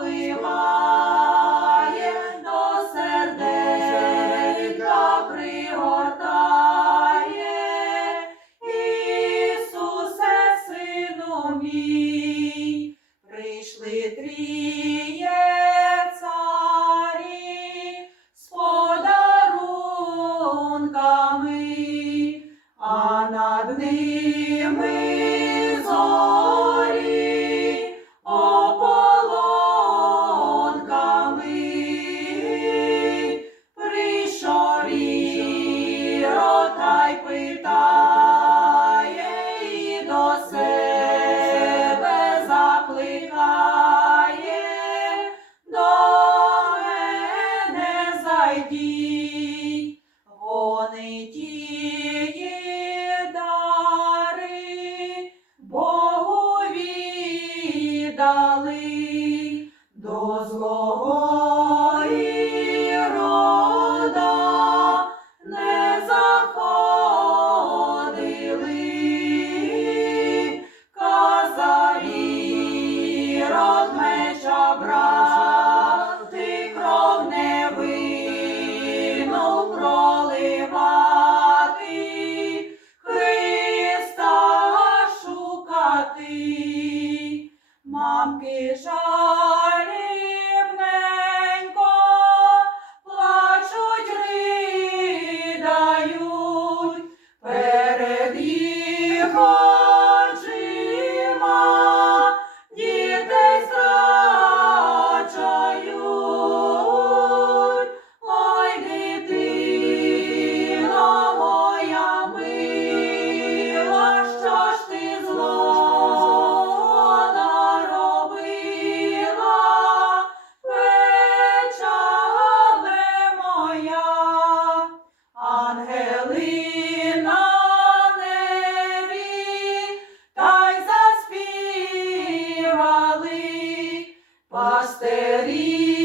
Вимає до сердечка пригортає, Ісусе, сину мій, прийшли над Adonai. питає і до себе закликає, до мене зайді, вони тії дари Богові дали до зло. і плачуть, ридають перед їм. Steady.